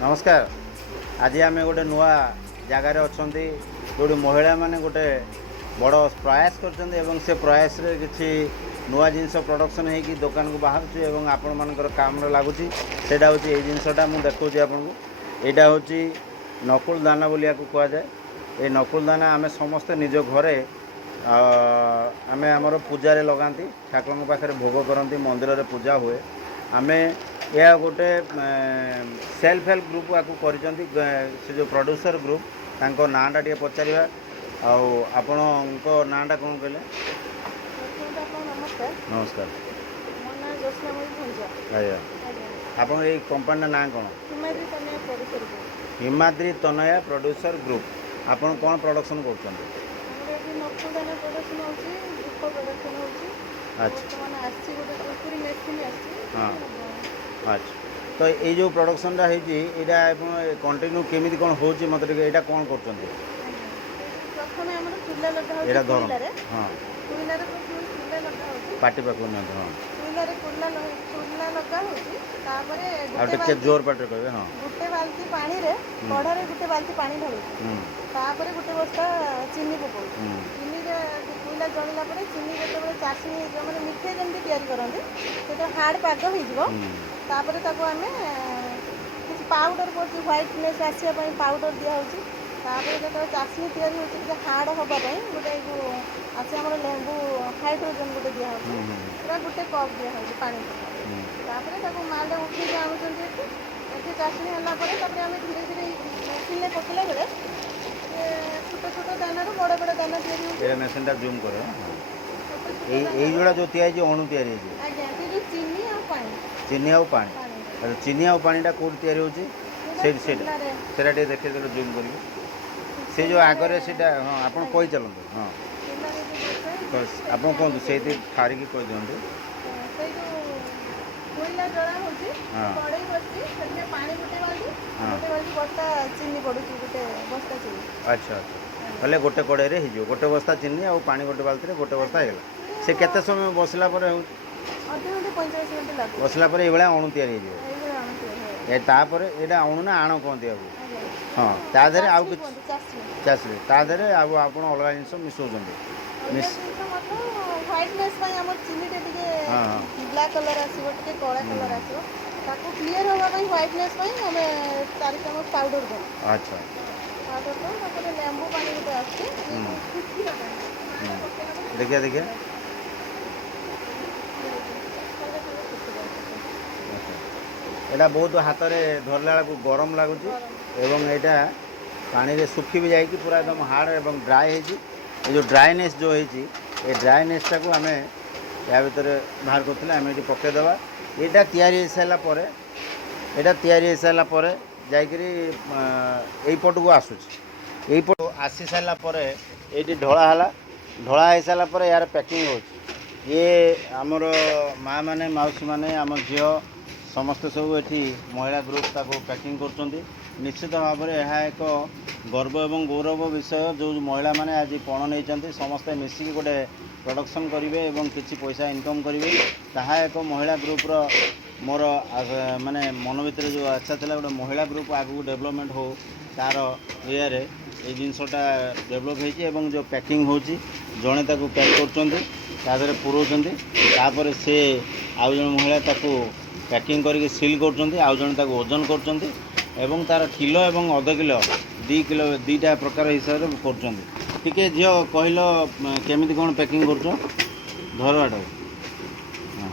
नमस्कार। आज आम गोटे नुआ जगार अच्छा जो महिला माने गोटे बड़ प्रयास कर से प्रयास रे किसी नुआ जिनस प्रोडक्शन होगी दुकान को बाहर आपण मानकर काम लगुच से जिनसटा मुझे देखा आपन को यहाँ हूँ नकुल दाना बोलिया कहुए। ये नकुल दाना आम समस्ते निज घरे आम आमर पूजा लगाती ठाकुर पाखे भोग करती मंदिर में पूजा हुए आम यह गोटे सेल्फ हेल्प ग्रुप आपको कर जो प्रोड्यूसर ग्रुप तांको नाटा टे पचारा आपण नाटा कौन कहले? नमस्कार। आज्ञा आप कंपानी ना कौन? Himadri Tanaya producer group. आप कौन प्रोडक्शन कर? हाँ अच्छा। तो ये जो प्रोडक्शन यहाँ कंटिन्यू केमी कौन हो मत यहाँ कौन कर? हाँ पार्टी पाक हाँ जोर पाटे कहे। हाँ गोटे बाल्टी पानी रे कढ़ारे गोटे बाल्टी पानी ढालू तापर गोटे बस्ता चीनी पकाऊ चीनी कोईला जलला चीनी जो चाषी मैंने मिठे जमी तैयारी करते से हार्ड पाग होपर आम किसी पाउडर कर ह्वैटनेस आसापी पाउडर दिखाई जो चाषी तैयारी होती हार्ड हाँपाई गोटे आसे आम लेंबू हाइड्रोजन गोटे दिखाई पूरा गोटे कप दिखाई पानी माल उठे आणुच्च चाषणी है आम धीरे धीरे मेसीन पकड़ा बेले छोट छोट दाना बड़ बड़ दाना मेसीन जूम कर जोड़ा जो तैयारी अणु तैयारी चीनी आ पानी चीनी आ पानी चीनी आ पानीटा कौट तैयारी होटा देखे जूम कर से जो आगे से हाँ आप कही चलते। हाँ आप कहतु से ठारिकी कही दिखाँ कोईला जला होची कड़ाई बसची से पानी गोटे बाल्टी बस्ता चीनी पड़ू गोटे बस्ता चीनी। अच्छा अच्छा हेल्ले गोटे कड़ाई रे हो गोटे बस्ता चीनी और पानी गोटे बाल्टी गोटे बस्ता है से केते समय बसला पर अधे घंटे 45 मिनट लगे बसला पर ये अणु तैयारी हो यहाँ अणु ना आण कहते आपको। हाँ तादेह आउ कि चाषी तादेह आप अलग जिन मिसौं व्हाइटनेस चीनी ब्लैक कलर आसो कला कलर आसो क्लीयर हाँपाई व्हाइटनेस आम 4 चामच पाउडर दे। अच्छा पाउडर दो लेंबू पानी गोटे आसो देखिए देखिए यहाँ बहुत हाथ में धरला गरम लगुच यहाँ पानी रे सुखी भी जाकि पूरा एकदम हार्ड एवं ड्राए जो ड्राइनेस जो है ड्राइनेसटा को आम या भर बाहर करते आम ये पकईदे यहाँ तैयारी सारापर यहाँ तैयारी सारापर जापट को आसूँ यहीपट आसी सारापर ये ढलाला ढला हो सारापर यार पैकिंग हो ये आमर माँ मैंने मौसी मैंने आम झी समस्ते सब ये महिला ग्रुप ताको पैकिंग कर निश्चित भाव में यह एक गर्व एवं गौरव विषय जो महिला मैंने आज पण नहीं समस्ते मिसिक गोटे प्रोडक्शन करेंगे और किसी पैसा इनकम करेंगे ताहा एक महिला ग्रुपर मोर माने मन भर जो अच्छा था गोटे महिला ग्रुप आगू डेवलपमेंट हो तार ये जिनसटा डेवलप हो जो पैकिंग हो जड़े ताकू पैक कर पुरों से आउ जन महिला ताकू पैकिंग करके सील कर आउ जन ताकू ओजन कर तार किलो एवं अध किलो 2 किलो 2टा प्रकार हिसाब से कर झील कहल केमी कौन पैकिंग कर धरवाटा। हाँ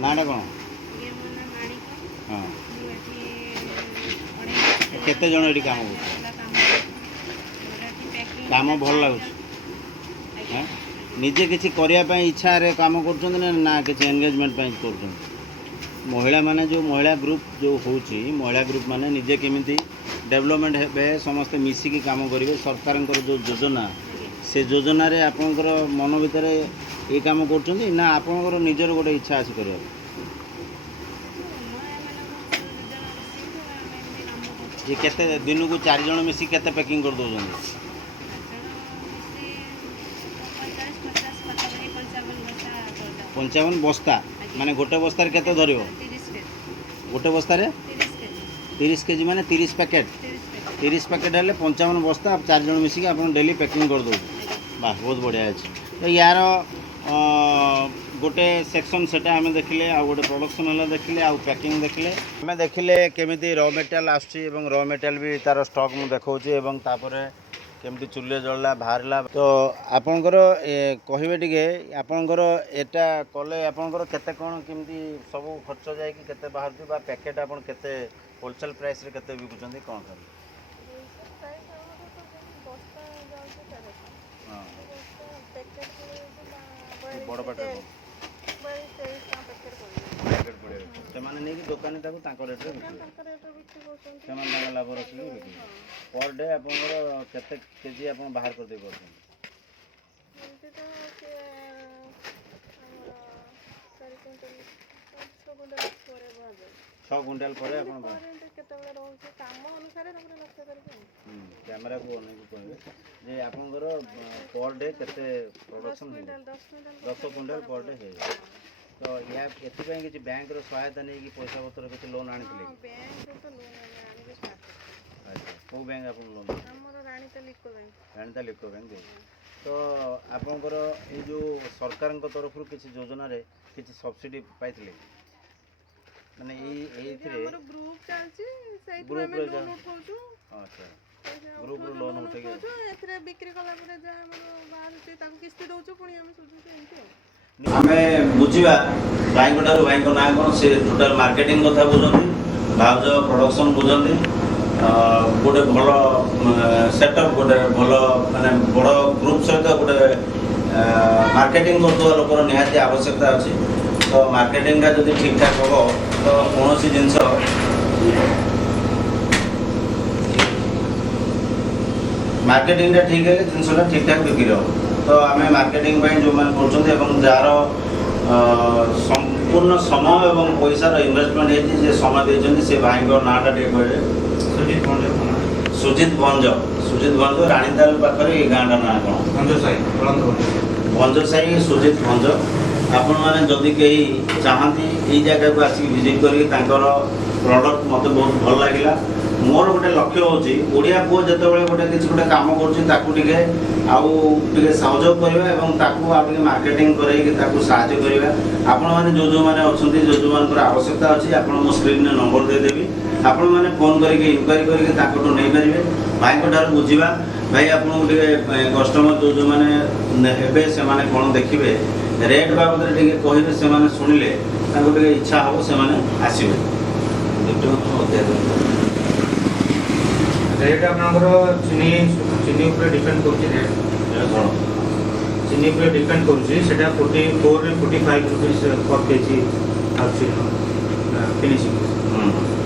नाटा कौन? हाँ केते जन ये काम काम भल लगुच निजे किसी करने इच्छा रे काम कर ना किसी एंगेजमेंट कर महिला माने जो महिला ग्रुप जो होची महिला ग्रुप माने निजे केमिति डेवलपमेंट हे समस्ते मिसिकी काम करेंगे सरकार जो योजना से योजना रे आपनकर मन भीतर ये काम कर ना आपनकर निजर गोटे इच्छा आसी कर ये केते दिन को 4 जन मिसी केते पैकिंग कर दो 55 बस्ता माने गोटे बस्तार केते धरिबो गोटे बस्तार 30 केजी माने 30 पैकेट 30 पैकेट हेल्ले 55 बस्ता आप 4 जन मिसिक आप डेली पैकिंग कर दो वाह बहुत बढ़िया अच्छे तो यार गोटे सेक्शन सेटा आम देखिले आ गोटे प्रोडक्शन है देखिले आ पैकिंग देखिले आम देखिले केमी रॉ मेटेरियल आसुची रॉ मेटेरियल भी तार स्टॉक मु देखौची एवं तापर केमती चुल्ले जल्ला बाहरला तो आपणकर कहे टे आपणकर एटा कले आपणकर केते कौन केमती सब खर्च जाए कि केते बाहर बा पैकेट आपन केते होलसेल प्राइस रे केते बिकुचंदी कौन कर बड़ पैकेट पैकेट पड़े से नहीं कि दुकानी रेट रे बिक्री लाभ रखिए बिक्री पर डे आप केते केजी आप बाहर कर दे पड़ते 6 क्विंटाल पर कैमेरा को कहे आपंकर पर डे केते प्रोडक्शन 10 क्विंटाल पर डे है तो या एथि किसी बैंक रो सहायता नहीं कि पैसा पत्र किसी लोन आनी कौ बैंक आप लोन राणीता लिको बैंक तो आपंकर ये जो सरकार तरफ किसी योजना रे किसी सब्सिडी पाइथिले माने ग्रुप लोन उठे बिक्री कला किस्ती दउछु पुणी हम सुझुछु एंती आमे बुझिबा भाई ना कौन से टोटल मार्केटिंग कथा बुझंती भाउज प्रोडक्शन बुझंती गोटे भल सेटअप गोटे भल माने बड़ ग्रुप सहित गोटे मार्केटिंग करथुवा लोकर निहाती आवश्यकता अछि तो मार्केटिंग का जब ठीक ठाक हो तो कौन सी जिनस मार्केटिंग ठीक है जिनसा ठीक ठाक बिक्री हो तो आम मार्केटिंग जो मैंने जार संपूर्ण समय और पैसा इन्वेस्टमेंट है समय देते से भाई नाटा टे कहे सुजित भंज राणीताल पाखे ये गाँटा ना कौन भंज साई सुजित भंज आपण मैंने जदि कहीं चाहती ये जगह को आसिक विजिट कर प्रोडक्ट मत बहुत भल लगे मोर गोटे लक्ष्य होची ओडिया पुओ जतबेले गोटे किसी गोटे काम करछि ताकू टिके सहयोग करबा एवं ताकू आके मार्केटिंग करैके ताकू सहायता करबा आपण माने जो माने अछंती जो मानकर आवश्यकता अछि आपण मो स्क्रीन ने नंबर दे देबी आपण माने फोन करके इंक्वायरी करके ताकू नै परिबे भाई को ठार बुझिबा भाई आपण टिके कस्टमर जो माने हेबे से माने कोन देखिबे रेट बाबद रे टिके कहिबे से माने सुनिले ताकू टिके इच्छा हो से माने आसीबे रेट आपनकर चीनी चीनी ऊपर डिपेंड करछि रेट चीनी ऊपर डिपेंड करछि सेटा 44 रे 45 रुपीस पर केजी आछि फिनिशिंग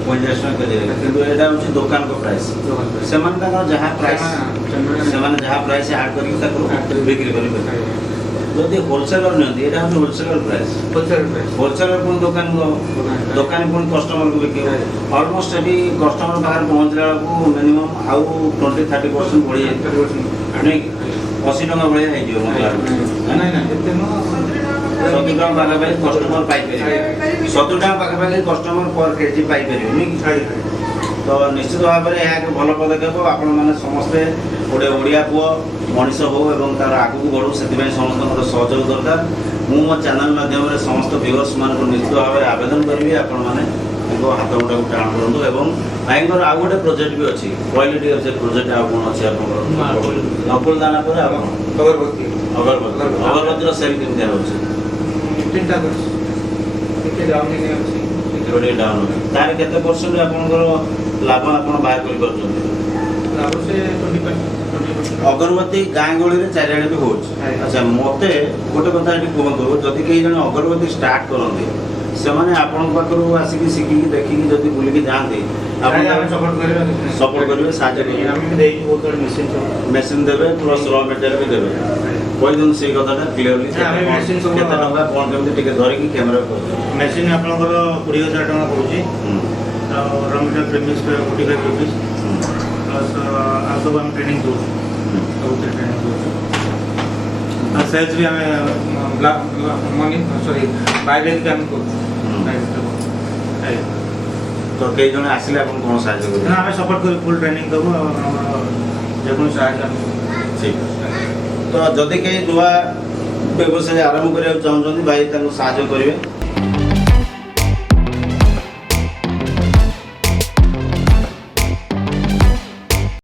50 टका दे किंतु एटा होछि दुकान को प्राइस से मान जहां प्राइस से मान जहां प्राइस ऐड करके ताको बिक्री करि जदि होलसेलर नहीं ये होलसेलर प्राइस होलसेलर पुणी दुकान पुणी कस्टमर को बिक अलमोस्ट ये कस्टमर बाहर पहुँचला बेलू मिनिमम आउ 20-30% बढ़ी जाए 80 टका भाई हो 70 टका पाखापाखि कस्टमर पाइपर 70 टका पाखापाखि कस्टमर पर केजी पाइपर तो निश्चित भाव में यह भल पदक्षेप आपण मैंने समस्ते गोटे ओडिया पुओ मनीष हो और तार आगू बढ़ू से समस्त सहयोग दरकार मो चैनल माध्यम समस्त व्यूअर्स मान निश्चित भाव में आवेदन करी आपण मैंने हाथ मुटा को टाण करूँ और भाई आउ गोटे प्रोजेक्ट भी अच्छी क्वालिटी अच्छे प्रोजेक्ट आउ कौन अच्छे नकुल दाना पर अगरबत्ती सेल केमती रोचे डाउन तार केते परसेंट आपनकर लाभ आपण बाहर कर लाभ से 20% अगरबत्ती गाँ गहली चारिड़े भी हो अच्छा मत गोटे कथा ये कहतु जदि कहीं जन अगरबत्ती स्टार्ट करते से आपण पाखु आसिक शिखिकी देखिकी जब बुलिकी जाते सपोर्ट करेंगे मेसीन देवे प्लस रॉ मेटेरियल भी देवे कोई दिन से कथा क्लीयरली कौन केमती धरिकी कैमेरा मेसीन आपंकर 20,000 टका पड़ुची रॉ मेटेरियल प्रीमियस 45 रुपीस प्लस आ सब हम ट्रेनिंग दो ट्रेनिंग दो सेल्स भी हमें मनी सॉरी बाय रेंज हम को ତ କେହି ଜଣେ ଆସିଲେ ଆପଣ କ'ଣ ସାହାଯ୍ୟ କରିବେ? ନା ଆମେ ସପୋର୍ଟ କରି ଫୁଲ୍ ଟ୍ରେନିଂ ଦେବୁ ଆଉ ଆମର ଯେକୌଣସି ସାହାଯ୍ୟ ଆମେ ଠିକ୍ ତ ଯଦି କେହି ନୂଆ ବ୍ୟବସାୟ ଆରମ୍ଭ କରିବାକୁ ଚାହୁଁଛନ୍ତି ଭାଇ ତାଙ୍କୁ ସାହାଯ୍ୟ କରିବେ।